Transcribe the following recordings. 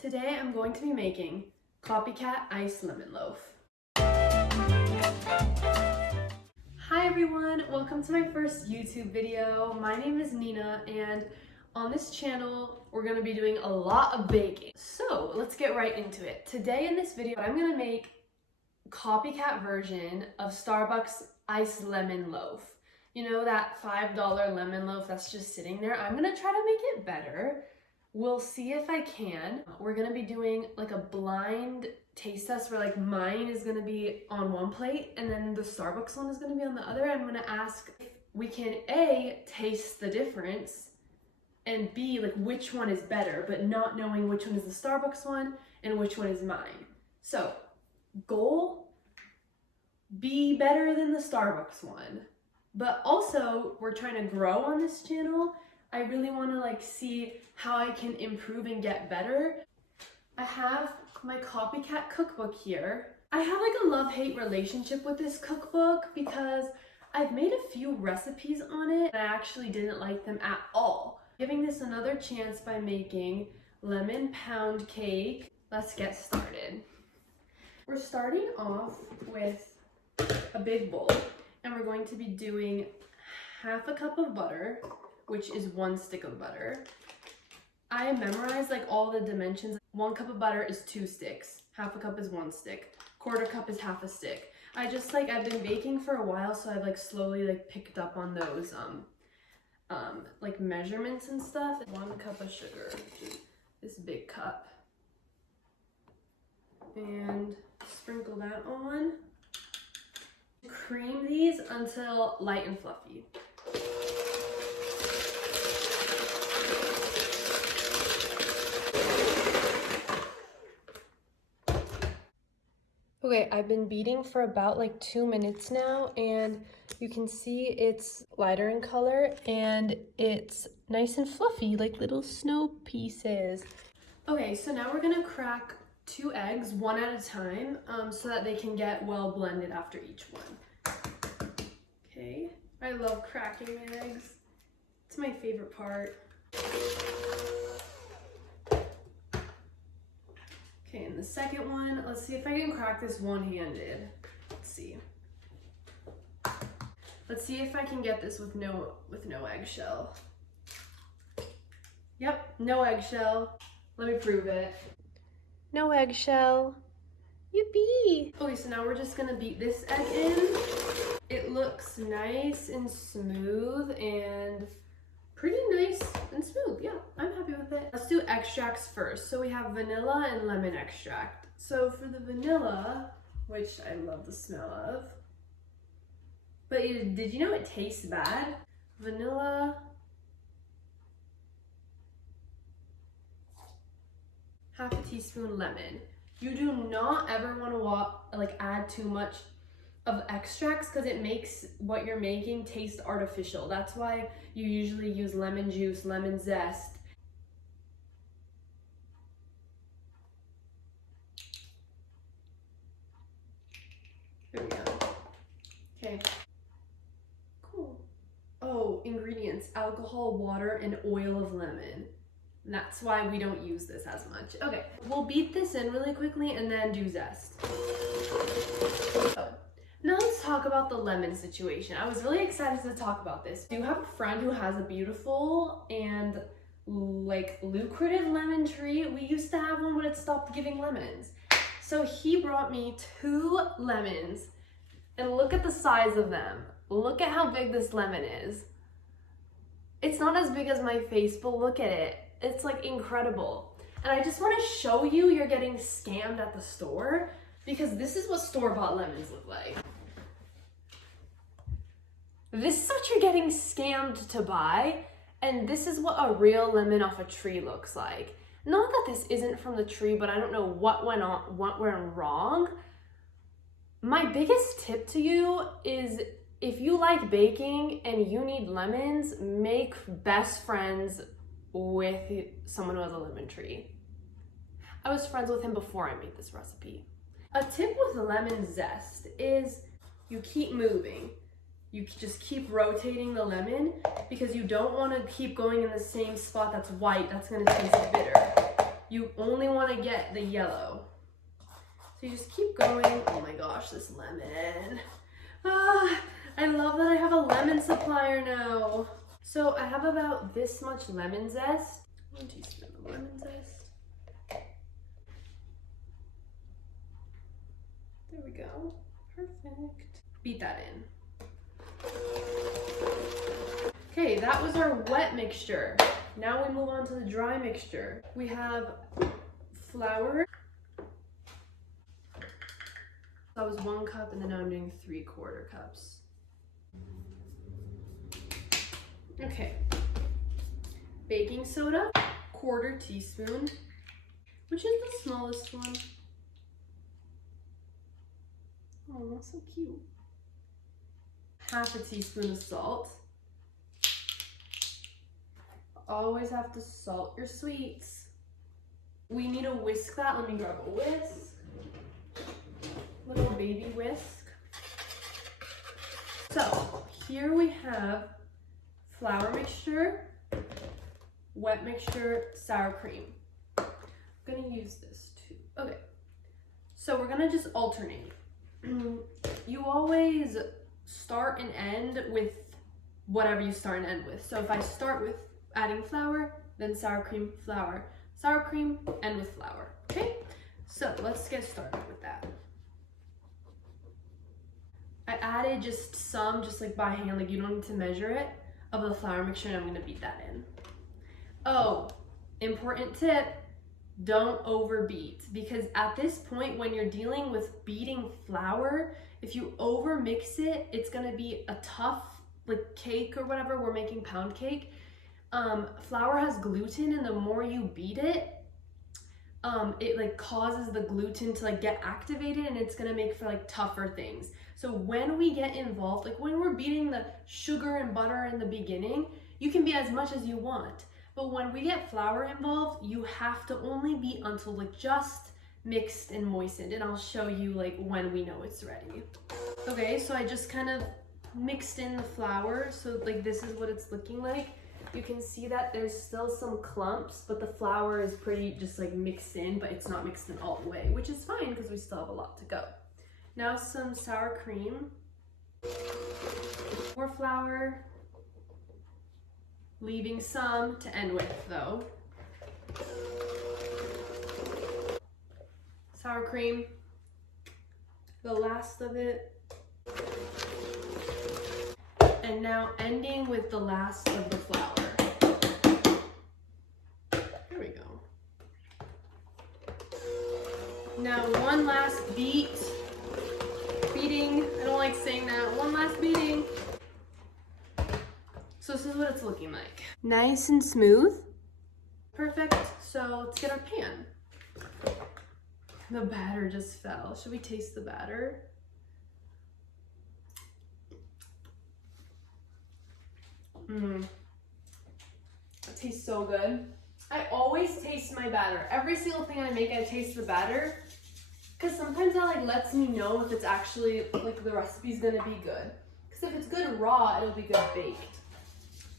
Today I'm going to be making Copycat Iced Lemon Loaf. Hi everyone, welcome to my first YouTube video. My name is Nina and on this channel we're going to be doing a lot of baking. So let's get right into it. Today in this video I'm going to make copycat version of Starbucks Iced Lemon Loaf. You know that $5 lemon loaf that's just sitting there? I'm going to try to make it better. We'll see if I can. We're gonna be doing like a blind taste test where like mine is gonna be on one plate and then the Starbucks one is gonna be on the other. I'm gonna ask if we can A, taste the difference, and B, like which one is better, but not knowing which one is the Starbucks one and which one is mine. So, goal, be better than the Starbucks one. But also, we're trying to grow on this channel. I really want to like see how I can improve and get better. I have my Copycat cookbook here. I have like a love-hate relationship with this cookbook because I've made a few recipes on it and I actually didn't like them at all. Giving this another chance by making lemon pound cake. Let's get started. We're starting off with a big bowl and we're going to be doing half a cup of butter, which is 1 stick of butter. I memorized like all the dimensions. 1 cup of butter is 2 sticks. Half a cup is 1 stick. 1/4 cup is half a stick. I've been baking for a while, so I've like slowly like picked up on those like measurements and stuff. 1 cup of sugar, this big cup. And sprinkle that on. Cream these until light and fluffy. Okay, I've been beating for about like 2 minutes now and you can see it's lighter in color and it's nice and fluffy, like little snow pieces. Okay, so now we're gonna crack 2 eggs, 1 at a time, so that they can get well blended after each one. Okay, I love cracking eggs. It's my favorite part. Okay, and the second one, let's see if I can crack this one-handed. Let's see. Let's see if I can get this with no eggshell. Yep, no eggshell. Let me prove it. No eggshell. Yippee! Okay, so now we're just gonna beat this egg in. It looks nice and smooth and pretty nice and smooth. Yeah, I'm happy with it. Let's do extracts first. So we have vanilla and lemon extract. So for the vanilla, which I love the smell of, but did you know it tastes bad? Vanilla, half a teaspoon lemon. You do not ever want to add too much of extracts because it makes what you're making taste artificial. That's why you usually use lemon juice, lemon zest. There we go. Okay. Cool. Oh, ingredients: alcohol, water, and oil of lemon. That's why we don't use this as much. Okay, we'll beat this in really quickly and then do zest. Oh. Now let's talk about the lemon situation. I was really excited to talk about this. I do have a friend who has a beautiful and like lucrative lemon tree. We used to have one, but it stopped giving lemons. So he brought me 2 lemons and look at the size of them. Look at how big this lemon is. It's not as big as my face, but look at it. It's like incredible. And I just want to show you you're getting scammed at the store because this is what store-bought lemons look like. This is what you're getting scammed to buy, and this is what a real lemon off a tree looks like. Not that this isn't from the tree, but I don't know what went wrong. My biggest tip to you is if you like baking and you need lemons, make best friends with someone who has a lemon tree. I was friends with him before I made this recipe. A tip with lemon zest is you keep moving. You just keep rotating the lemon because you don't want to keep going in the same spot that's white. That's going to taste bitter. you only want to get the yellow. So you just keep going. Oh my gosh, this lemon. Ah, I love that I have a lemon supplier now. So I have about this much lemon zest. 1 teaspoon of lemon zest. There we go. Perfect. Beat that in. Okay, that was our wet mixture. Now we move on to the dry mixture. We have flour. That was 1 cup, and then now I'm doing 3/4 cups. Okay. Baking soda, 1/4 teaspoon, which is the smallest one. Oh, that's so cute. 1/2 teaspoon of salt. Always have to salt your sweets. We need to whisk that. Let me grab a whisk. Little baby whisk. So here we have flour mixture, wet mixture, sour cream. I'm gonna use this too. Okay, so we're gonna just alternate. You always start and end with whatever you start and end with. So if I start with adding flour, then sour cream, end with flour. Okay, so let's get started with that. I added just some, just like by hand, like you don't need to measure it, of the flour mixture, and I'm gonna beat that in. Oh, important tip, don't overbeat, because at this point when you're dealing with beating flour, if you over mix it, it's gonna be a tough like cake or whatever. We're making pound cake. Flour has gluten, and the more you beat it, it like causes the gluten to like get activated, and it's gonna make for like tougher things. So when we get involved, like when we're beating the sugar and butter in the beginning, you can beat as much as you want. But when we get flour involved, you have to only beat until like just mixed and moistened, and I'll show you like when we know it's ready. Okay, so I just kind of mixed in the flour, so like this is what it's looking like. You can see that there's still some clumps, but the flour is pretty just like mixed in, but it's not mixed in all the way, which is fine because we still have a lot to go. Now some sour cream, more flour, leaving some to end with though. Sour cream, the last of it. And now ending with the last of the flour. Here we go. Now one last beat. Beating, I don't like saying that. One last beating. So this is what it's looking like. Nice and smooth. Perfect, so let's get our pan. The batter just fell. Should we taste the batter? It tastes so good. I always taste my batter. Every single thing I make, I taste the batter, because sometimes that like lets me know if it's actually like the recipe's gonna be good. Because if it's good raw, it'll be good baked.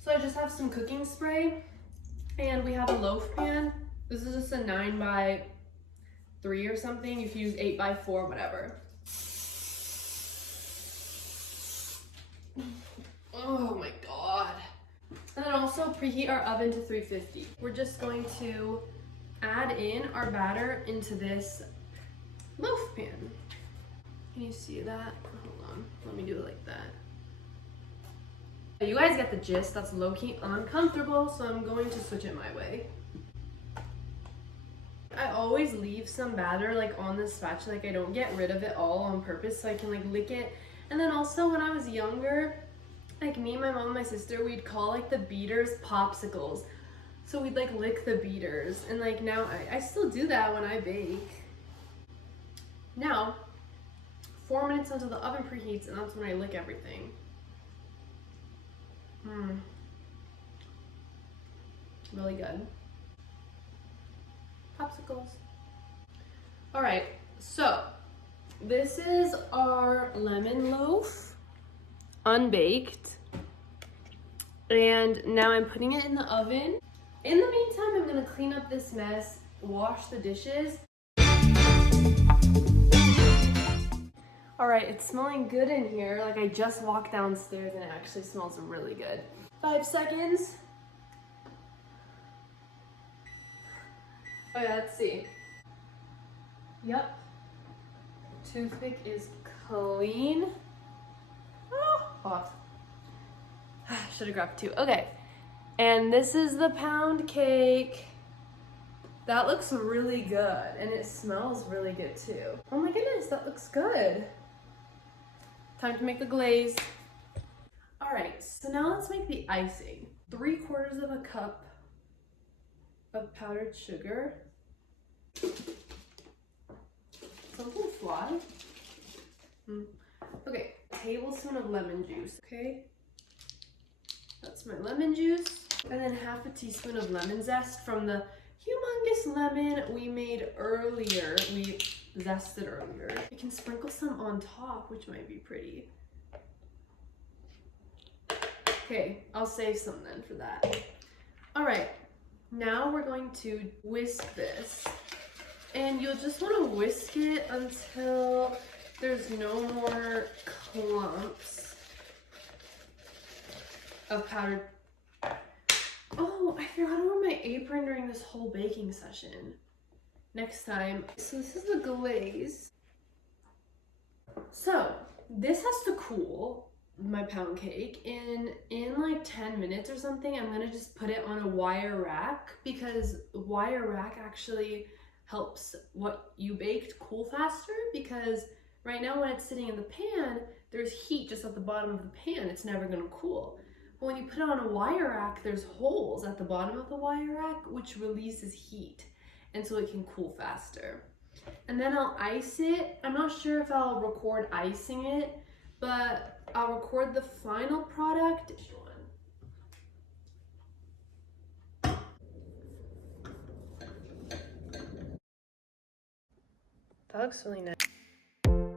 So I just have some cooking spray, and we have a loaf pan. This is just a 9x3 or something. You can use 8x4, whatever. Oh my god. And then also preheat our oven to 350. We're just going to add in our batter into this loaf pan. Can you see that? Hold on, let me do it like that. You guys get the gist. That's low-key uncomfortable, so I'm going to switch it my way. I always leave some batter like on the spatula, like I don't get rid of it all on purpose so I can like lick it. And then also when I was younger, like me, my mom, and my sister, we'd call like the beaters popsicles. So we'd like lick the beaters, and like now I still do that when I bake. Now, 4 minutes until the oven preheats, and that's when I lick everything. Really good. Popsicles. All right, so this is our lemon loaf, unbaked. And now I'm putting it in the oven. In the meantime, I'm gonna clean up this mess wash the dishes. All right, it's smelling good in here. Like I just walked downstairs and it actually smells really good. 5 seconds. Oh yeah, let's see. Yep. Toothpick is clean. Oh, hot. Should have grabbed 2. Okay. And this is the pound cake. That looks really good and it smells really good too. Oh my goodness, that looks good. Time to make the glaze. All right, so now let's make the icing. 3/4 of a cup of powdered sugar. Something fly? Okay, tablespoon of lemon juice, okay? That's my lemon juice. And then 1/2 teaspoon of lemon zest from the humongous lemon we made earlier. We zested earlier. You can sprinkle some on top, which might be pretty. Okay, I'll save some then for that. All right, now we're going to whisk this. And you'll just want to whisk it until there's no more clumps of powdered. Oh, I forgot to wear my apron during this whole baking session. Next time. So this is the glaze. So this has to cool, my pound cake, and in like 10 minutes or something, I'm gonna just put it on a wire rack because wire rack actually helps what you baked cool faster, because right now when it's sitting in the pan, there's heat just at the bottom of the pan. It's never gonna cool. But when you put it on a wire rack, there's holes at the bottom of the wire rack, which releases heat. And so it can cool faster. And then I'll ice it. I'm not sure if I'll record icing it, but I'll record the final product. That looks really nice.